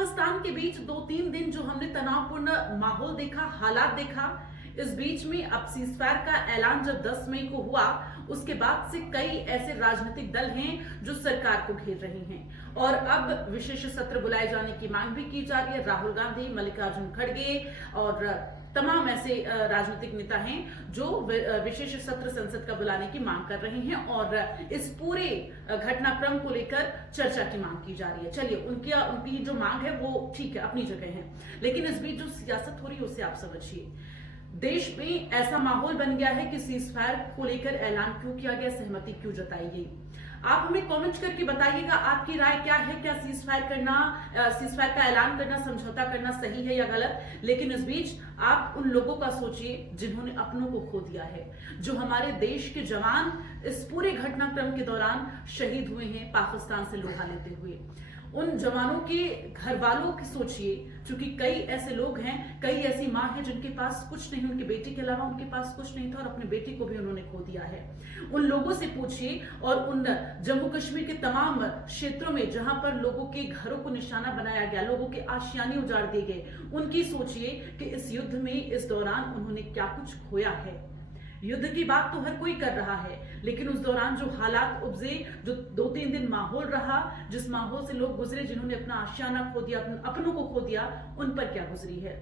पाकिस्तान के बीच 2-3 दिन जो हमने तनावपूर्ण माहौल देखा, हालात देखा, इस बीच में अब सीजफायर का ऐलान जब 10 मई को हुआ, उसके बाद से कई ऐसे राजनीतिक दल हैं जो सरकार को घेर रहे हैं और अब विशेष सत्र बुलाए जाने की मांग भी की जा रही है। राहुल गांधी, मल्लिकार्जुन खड़गे और तमाम ऐसे राजनीतिक नेता हैं जो विशेष सत्र संसद का बुलाने की मांग कर रहे हैं और इस पूरे घटनाक्रम को लेकर चर्चा की मांग की जा रही है। चलिए, उनकी जो मांग है वो ठीक है, अपनी जगह है, लेकिन इस बीच जो सियासत हो रही है उससे आप समझिए। देश में ऐसा माहौल बन गया है कि सीजफायर को लेकर ऐलान क्यों किया गया, सहमति क्यों जताई गई। आप हमें कमेंट करके बताइएगा आपकी राय क्या है। क्या सीजफायर का ऐलान करना, समझौता करना सही है या गलत। लेकिन इस बीच आप उन लोगों का सोचिए जिन्होंने अपनों को खो दिया है, जो हमारे देश के जवान इस पूरे घटनाक्रम के दौरान शहीद हुए हैं पाकिस्तान से लोहा लेते हुए। उन जवानों के घर वालों की सोचिए, क्योंकि कई ऐसे लोग हैं, कई ऐसी माँ है जिनके पास कुछ नहीं, उनके बेटे के अलावा उनके पास कुछ नहीं था और अपने बेटे को भी उन्होंने खो दिया है। उन लोगों से पूछिए और उन जम्मू कश्मीर के तमाम क्षेत्रों में जहां पर लोगों के घरों को निशाना बनाया गया, लोगों के आशियाने उजाड़ दिए गए, उनकी सोचिए कि इस युद्ध में, इस दौरान उन्होंने क्या कुछ खोया है। युद्ध की बात तो हर कोई कर रहा है, लेकिन उस दौरान जो हालात उपजे, जो 2-3 दिन माहौल रहा, जिस माहौल से लोग गुजरे, जिन्होंने अपना आशियाना खो दिया, अपनों को खो दिया, उन पर क्या गुजरी है।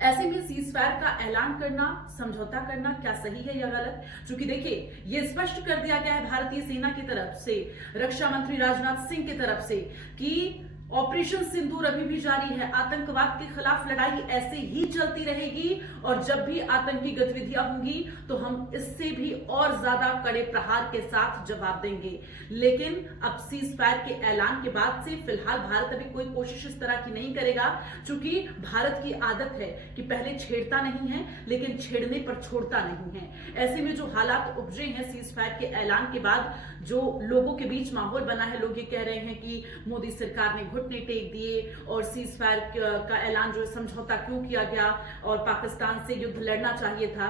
ऐसे में सीजफायर का ऐलान करना, समझौता करना क्या सही है या गलत। क्योंकि देखिए, ये स्पष्ट कर दिया गया है भारतीय सेना की तरफ से, रक्षा मंत्री राजनाथ सिंह की तरफ से कि ऑपरेशन सिंदूर अभी भी जारी है। आतंकवाद के खिलाफ लड़ाई ऐसे ही चलती रहेगी और जब भी आतंकी गतिविधियां होंगी तो हम इससे भी और ज्यादा कड़े प्रहार के साथ जवाब देंगे। लेकिन अब सीजफायर के ऐलान के बाद से फिलहाल भारत अभी कोई कोशिश इस तरह की नहीं करेगा, क्योंकि भारत की आदत है कि पहले छेड़ता नहीं है लेकिन छेड़ने पर छोड़ता नहीं है। ऐसे में जो हालात उपजे हैं सीजफायर के ऐलान के बाद, जो लोगों के बीच माहौल बना है, लोग ये कह रहे हैं कि मोदी सरकार ने घुटने टेक दिए और सीजफायर का ऐलान, जो समझौता क्यों किया गया और पाकिस्तान से युद्ध लड़ना चाहिए था।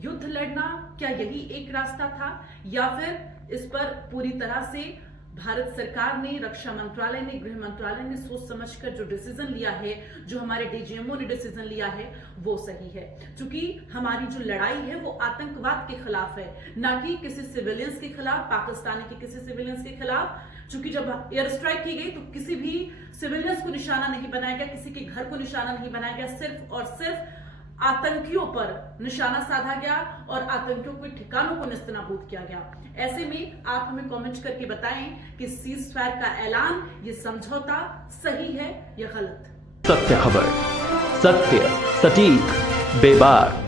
युद्ध लड़ना क्या यही एक रास्ता था, या फिर इस पर पूरी तरह से भारत सरकार ने, रक्षा मंत्रालय ने, गृह मंत्रालय ने सोच समझकर जो डिसीजन लिया है, जो हमारे डीजीएमओ ने डिसीजन लिया है, वो सही है। क्योंकि हमारी जो लड़ाई है वो आतंकवाद के खिलाफ है, ना कि किसी सिविलियंस के खिलाफ, पाकिस्तानी के किसी सिविलियंस के खिलाफ। क्योंकि जब एयर स्ट्राइक की गई तो किसी भी सिविलियंस को निशाना नहीं बनाया गया, किसी के घर को निशाना नहीं बनाया गया, सिर्फ और सिर्फ आतंकियों पर निशाना साधा गया और आतंकियों के ठिकानों को नेस्तनाबूद किया गया। ऐसे में आप हमें कमेंट करके बताएं कि सीजफायर का ऐलान, ये समझौता सही है या गलत। सत्य खबर, सत्य, सटीक, बेबाक।